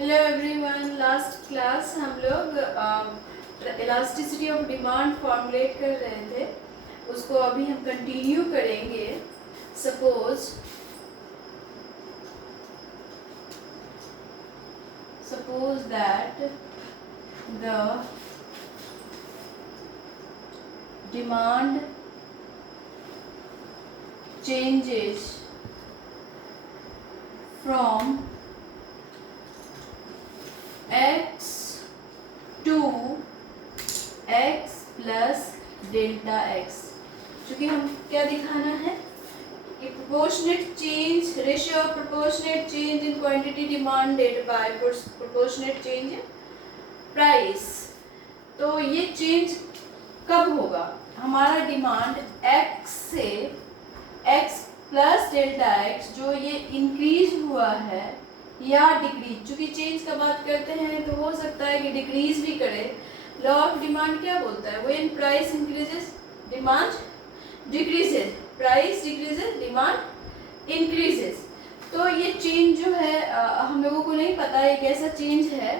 Hello everyone, last class हम लोग elasticity of demand formulate कर रहे थे, उसको अभी हम कंटिन्यू करेंगे। Suppose that the demand changes from x to x plus delta x। चूँकि हम क्या दिखाना है कि proportionate change, ratio of proportionate change in quantity demanded bye proportionate change in price. तो ये चेंज कब होगा? हमारा डिमांड x से x प्लस डेल्टा x जो ये इंक्रीज हुआ है या डिक्रीज, चूंकि चेंज का बात करते हैं तो हो सकता है कि डिक्रीज भी करे। लॉ ऑफ डिमांड क्या बोलता है? When price increases demand decreases, price decreases demand increases. तो ये चेंज जो है हम लोगों को नहीं पता ये कैसा चेंज है,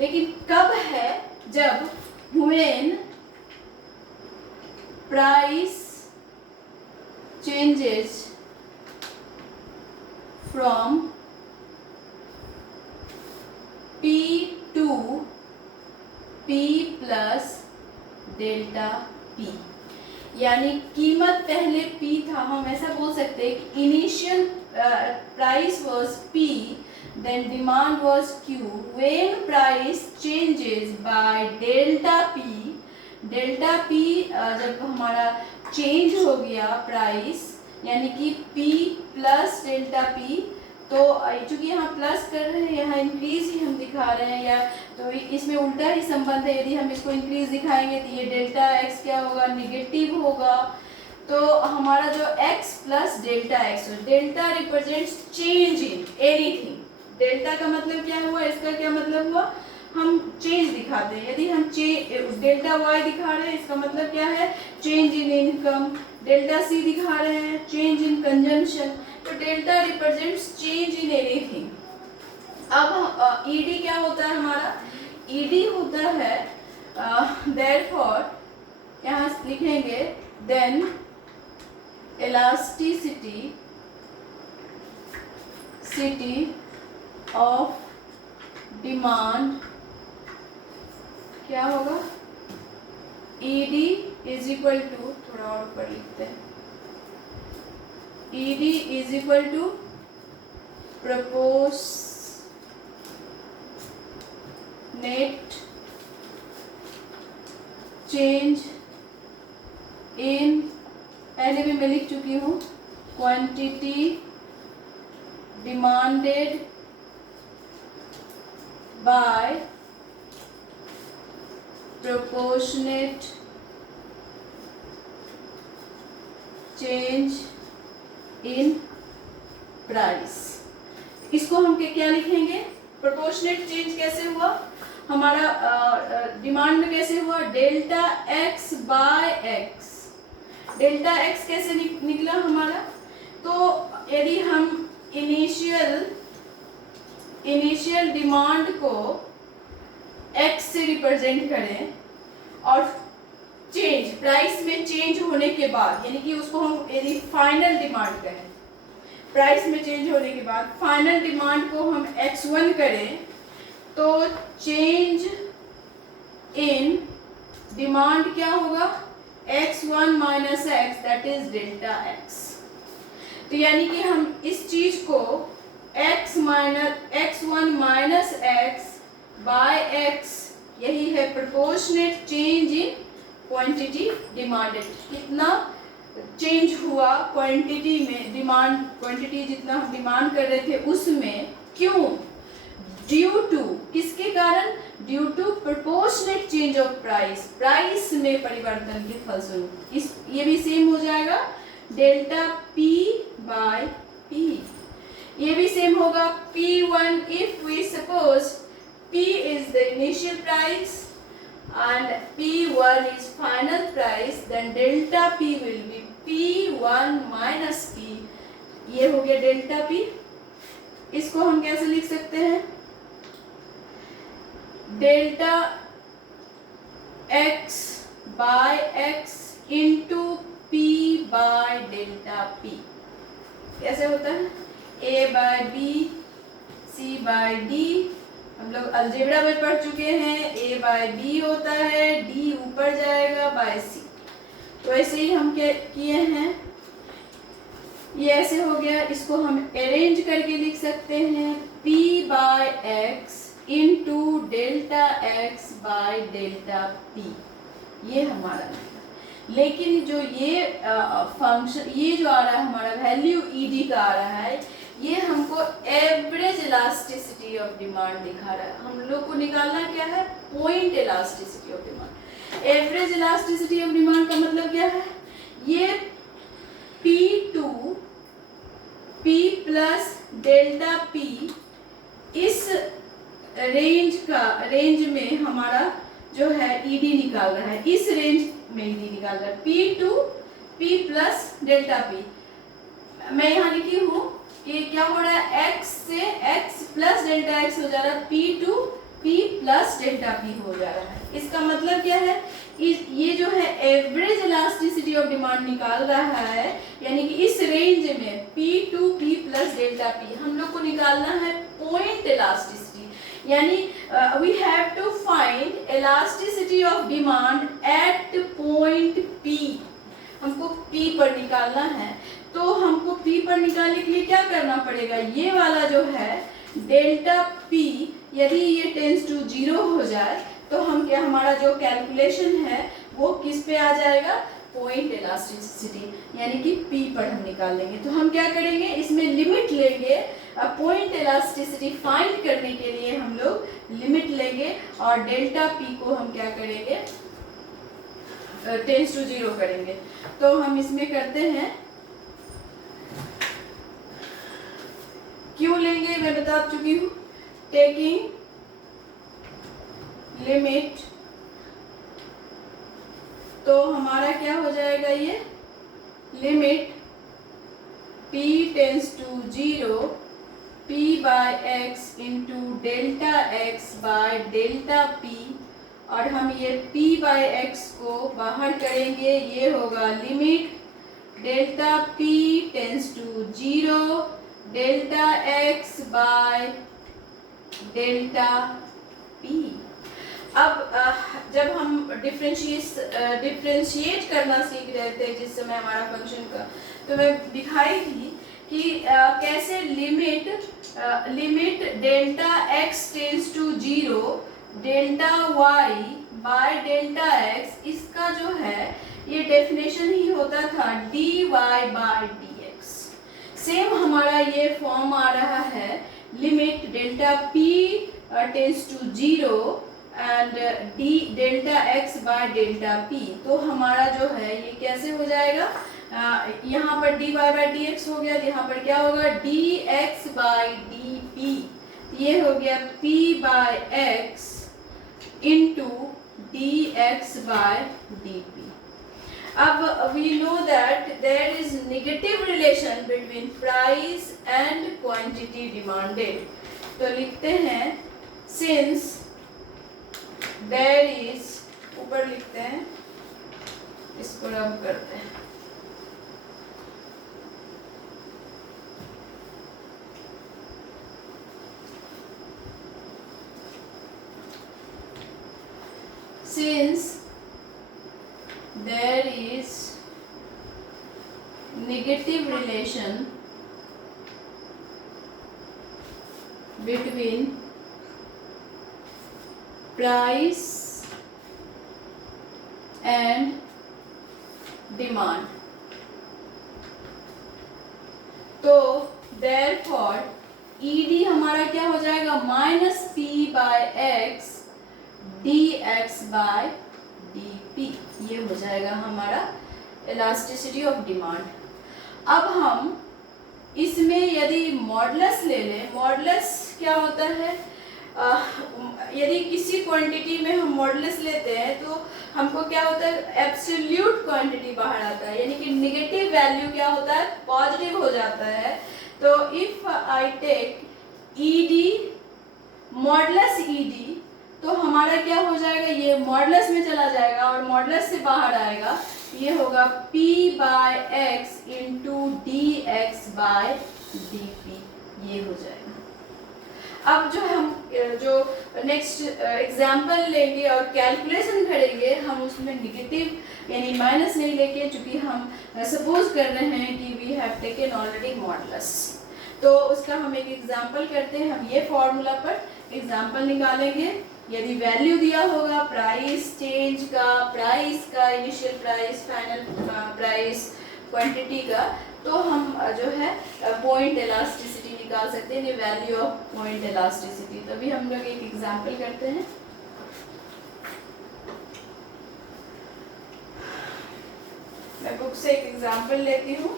लेकिन कब है? जब when price changes from P to P plus delta P। यानी कीमत पहले P था, हम ऐसा बोल सकते हैं कि initial price was P, then demand was Q. When price changes by delta P, delta P जब हमारा चेंज हो गया प्राइस, यानी कि P प्लस डेल्टा P, तो चूंकि यहाँ प्लस कर रहे हैं यहाँ इंक्रीज ही हम दिखा रहे हैं, या तो इसमें उल्टा ही संबंध है। यदि हम इसको इंक्रीज दिखाएंगे तो ये डेल्टा x क्या होगा? निगेटिव होगा। तो हमारा जो x plus delta x, delta represents change in anything. Delta का मतलब क्या हुआ? इसका क्या मतलब हुआ? हम चेंज दिखाते हैं। यदि हम डेल्टा y दिखा रहे हैं, इसका मतलब क्या है? Change in income. Delta c दिखा रहे हैं, चेंज इन कंजम्पशन। तो delta represents change in anything. अब ईडी क्या होता है हमारा? ईडी होता है देयरफॉर, यहाँ लिखेंगे देन इलास्टिसिटी ऑफ डिमांड क्या होगा? ED इज इक्वल टू, थोड़ा और ऊपर लिखते हैं, ED is equal to proportionate change in, पहले भी मैं लिख चुकी हूँ, quantity demanded by proportionate change in price। इसको हम क्या लिखेंगे? प्रोपोर्शनेट चेंज कैसे हुआ हमारा? डिमांड में कैसे हुआ? Delta x by x। Delta x कैसे निकला हमारा? तो यदि हम इनिशियल डिमांड को x से रिप्रेजेंट करें और चेंज प्राइस में चेंज होने के बाद, यानी कि उसको हम यदि फाइनल डिमांड करें, प्राइस में चेंज होने के बाद फाइनल डिमांड को हम x1 करें, तो चेंज इन डिमांड क्या होगा? x1 minus x, that is delta x। तो यानी कि हम इस चीज को x1 minus x by x, यही है proportionate change in quantity demanded. कितना चेंज हुआ क्वांटिटी में? डिमांड क्वांटिटी जितना हम डिमांड कर रहे थे उसमें। क्यों? ड्यू टू, किसके कारण? Due to proportionate change of price, price में परिवर्तन के फलस्वरूप। इस ये भी सेम हो जाएगा डेल्टा P बाय P। ये भी सेम होगा P1 if we suppose P is the initial price and P1 is final price, then delta P will be P1 minus P। ये हो गया डेल्टा P। इसको हम कैसे लिख सकते हैं? Delta x by x into p by delta p। कैसे होता है? a by b, c by d। हम लोग अलजेब्रा में पढ़ चुके हैं, a बाय b होता है, d ऊपर जाएगा बाय c। तो ऐसे ही हम किए हैं, ये ऐसे हो गया। इसको हम अरेंज करके लिख सकते हैं p by x into delta x by delta p। ये हमारा, लेकिन जो ये फंक्शन, ये जो आ रहा है हमारा वैल्यू ईडी का आ रहा है, ये हमको एवरेज इलास्टिसिटी ऑफ डिमांड दिखा रहा है। हम लोग को निकालना क्या है? Point elasticity of demand. Average elasticity of demand का मतलब क्या है? ये P2 P plus delta P इस रेंज में हमारा जो है ईडी निकाल रहा है, इस रेंज में ईडी निकाल रहा है। P2 P plus delta P। मैं यहाँ लिखी हूँ कि क्या हो रहा है? x से x प्लस डेल्टा x हो जा रहा है, P2 P plus delta P हो जा रहा है। इसका मतलब क्या है? ये जो है एवरेज इलास्टिसिटी ऑफ डिमांड निकाल रहा है, यानी कि इस रेंज में P2 P plus delta P हम लोग को निकालना है पॉइंट इलास्टिसिटी, यानी we have to find elasticity of demand at point P। हमको P पर निकालना है, तो हमको P पर निकालने के लिए क्या करना पड़ेगा? ये वाला जो है डेल्टा P, यदि ये टेंस टू 0 हो जाए तो हम क्या, हमारा जो कैलकुलेशन है वो किस पे आ जाएगा? पॉइंट इलास्टिसिटी, यानी कि P पर हम निकाल लेंगे। तो हम क्या करेंगे? इसमें लिमिट लेंगे। पॉइंट इलास्टिसिटी फाइंड करने के लिए हम लोग लिमिट लेंगे और डेल्टा P को हम क्या करेंगे? टेंस टू 0 करेंगे। तो हम इसमें करते हैं, क्यों लेंगे मैं बता चुकी हूँ। टेकिंग लिमिट, तो हमारा क्या हो जाएगा? ये limit p tends to 0 p by x into delta x by delta p, और हम ये p बाय x को बाहर करेंगे, ये होगा limit delta p tends to 0 delta x by delta p। अब जब हम डिफ्रेंशिएट करना सीख रहे थे जिस समय हमारा फंक्शन का, तो मैं दिखाई थी कि कैसे limit delta x tends to 0 delta y by delta x, इसका जो है ये डेफिनेशन ही होता था dy बाय dx। सेम हमारा ये फॉर्म आ रहा है, limit delta p tends to 0 and D delta x by delta p। तो हमारा जो है ये कैसे हो जाएगा? यहाँ पर dy बाय dx हो गया, यहाँ पर क्या होगा? dx by dp। ये हो गया p by x into dx by dp। अब we know that there is negative relation between price and quantity demanded। तो लिखते हैं since there is, ऊपर लिखते हैं, इसको रब करते हैं, since there is negative relation between price and demand, तो therefore ED हमारा क्या हो जाएगा? Minus p by x dx by dp। ये हो जाएगा हमारा इलास्टिसिटी ऑफ डिमांड। अब हम इसमें यदि मॉडुलस ले लें, मॉडुलस क्या होता है? यदि किसी क्वांटिटी में हम मॉडुलस लेते हैं तो हमको क्या होता है? एब्सोल्यूट क्वांटिटी बाहर आता है, यानी कि नेगेटिव वैल्यू क्या होता है? पॉजिटिव हो जाता है। तो if I take E D modulus E D तो हमारा क्या हो जाएगा, ये मॉडुलस में चला जाएगा और मॉडुलस से बाहर आएगा, ये होगा p bye X into D X by D P, ये हो जाएगा। अब जो हम जो नेक्स्ट एग्जाम्पल लेंगे और कैलकुलेशन करेंगे, हम उसमें निगेटिव यानी माइनस नहीं लेके, चूंकि हम सपोज कर रहे हैं कि we have taken already modulus, तो उसका हम एक एग्जाम्पल करते हैं। हम ये फॉर्मूला पर एग्जाम्पल निकालेंगे। यदि वैल्यू दिया होगा प्राइस चेंज का, प्राइस का, initial price, final price, quantity का, तो हम जो है पॉइंट इलास्टिसिटी निकाल सकते हैं, वैल्यू ऑफ पॉइंट इलास्टिसिटी। तभी हम लोग एक एग्जाम्पल करते हैं। मैं बुक से एक एग्जाम्पल लेती हूँ।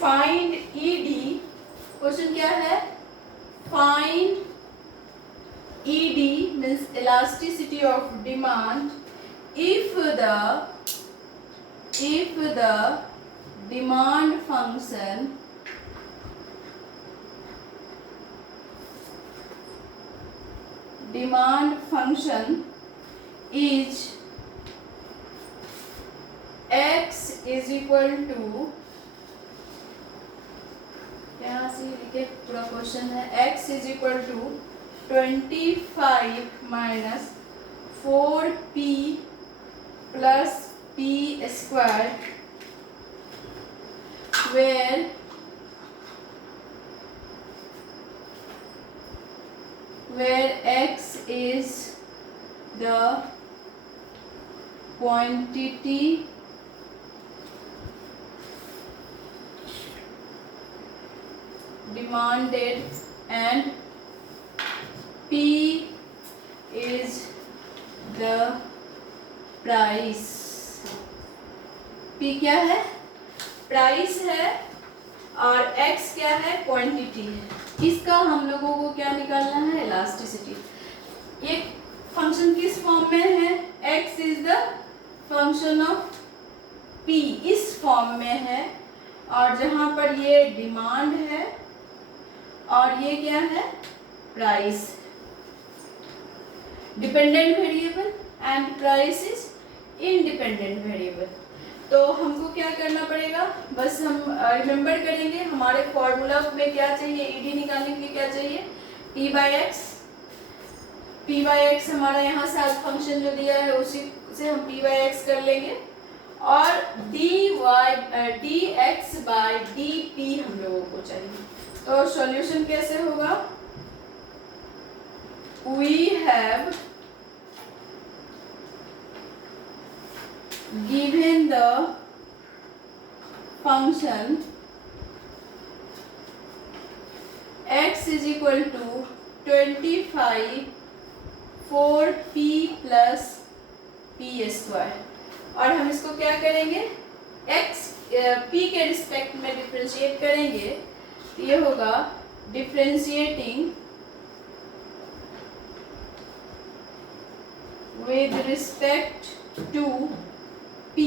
फाइंड ईडी, क्वेश्चन क्या है, find ED means elasticity of demand if the demand function is x is equal to, यहाँ से लिखे पूरा क्वेश्चन है, x is equal to 25 minus 4p plus p square, where x is the quantity demanded and p is the price. P क्या है, price है, और X क्या है, क्वांटिटी है। इसका हम लोगों को क्या निकालना है, इलास्टिसिटी। ये फंक्शन किस फॉर्म में है, X is the function of P, इस फॉर्म में है, और जहां पर ये डिमांड है और ये क्या है, price. Dependent variable and price is independent variable. तो हमको क्या करना पड़ेगा, बस हम रिमेंबर करेंगे हमारे फॉर्मूला में क्या चाहिए, ईडी निकालने के लिए क्या चाहिए, p by x. p by x हमारा यहाँ से फंक्शन जो दिया है उसी से हम p बाई एक्स कर लेंगे, और D X by D P हम लोगों को चाहिए। तो सॉल्यूशन कैसे होगा, we have given the function x is equal to 25 4p plus p square, और हम इसको क्या करेंगे, x p के रिस्पेक्ट में डिफरेंशिएट करेंगे, ये होगा differentiating with respect to p,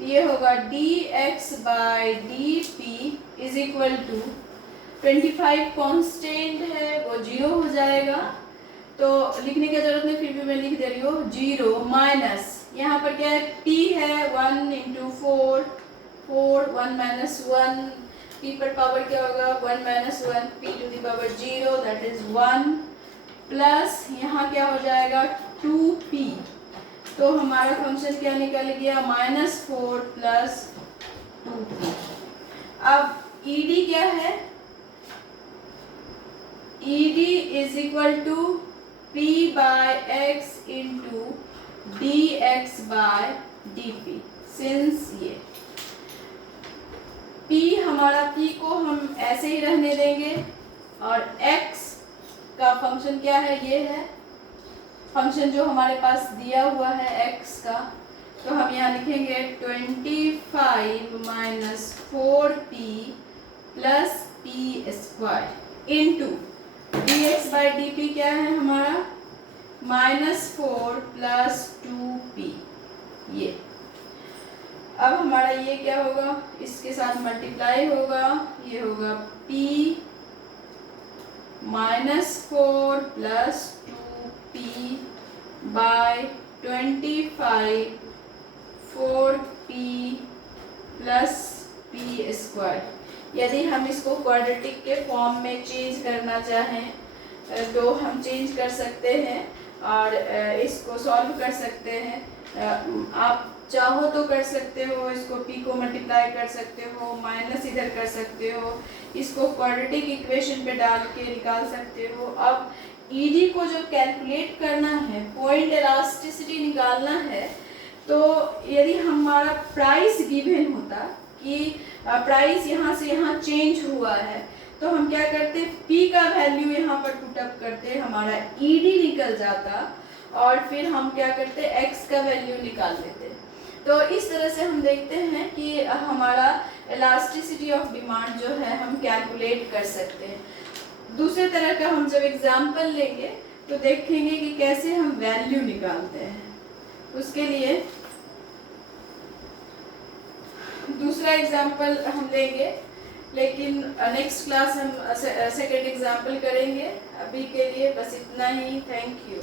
ये होगा dx by dp is equal to 25 constant है वो 0 हो जाएगा, तो लिखने की जरूरत नहीं, फिर भी मैं लिख दे रही हूँ 0 माइनस, यहाँ पर क्या है p है 1 इंटू 4 1 माइनस 1, p पर पावर क्या होगा 1 minus 1, p to the power 0 that is 1, plus यहाँ क्या हो जाएगा 2p, तो हमारा फंक्शन क्या निकल गया -4 प्लस 2p। अब ईडी क्या है, E D is equal to p bye X into D X by D P. Since ये p हमारा p को हम ऐसे ही रहने देंगे, और x का फंक्शन क्या है, ये है फंक्शन जो हमारे पास दिया हुआ है x का, तो हम यहाँ लिखेंगे 25 minus 4p plus p square into D X by D P क्या है हमारा -4 प्लस 2p, ये। अब हमारा ये क्या होगा, इसके साथ मल्टीप्लाई होगा, ये होगा p -4 + 2p bye 25 4p + p²। यदि हम इसको क्वाड्रेटिक के फॉर्म में चेंज करना चाहें तो हम चेंज कर सकते हैं और इसको सॉल्व कर सकते हैं। आप चाहो तो कर सकते हो, इसको p को मल्टीप्लाई कर सकते हो, माइनस इधर कर सकते हो, इसको क्वाड्रेटिक इक्वेशन पे डाल के निकाल सकते हो। अब ईडी को जो कैलकुलेट करना है, पॉइंट इलास्टिसिटी निकालना है, तो यदि हमारा प्राइस गिवन होता कि प्राइस यहाँ से यहाँ चेंज हुआ है, तो हम क्या करते, P का वैल्यू यहाँ पर पुट अप करते, हमारा ED निकल जाता और फिर हम क्या करते, X का वैल्यू निकाल लेते। तो इस तरह से हम देखते हैं कि हमारा इलास्टिसिटी ऑफ डिमांड जो है हम कैलकुलेट कर सकते हैं। दूसरे तरह का हम जब एग्जाम्पल लेंगे तो देखेंगे कि कैसे हम वैल्यू निकालते हैं। उसके लिए दूसरा एग्जाम्पल हम लेंगे, लेकिन नेक्स्ट क्लास हम सेकंड एग्जाम्पल करेंगे। अभी के लिए बस इतना ही। Thank you.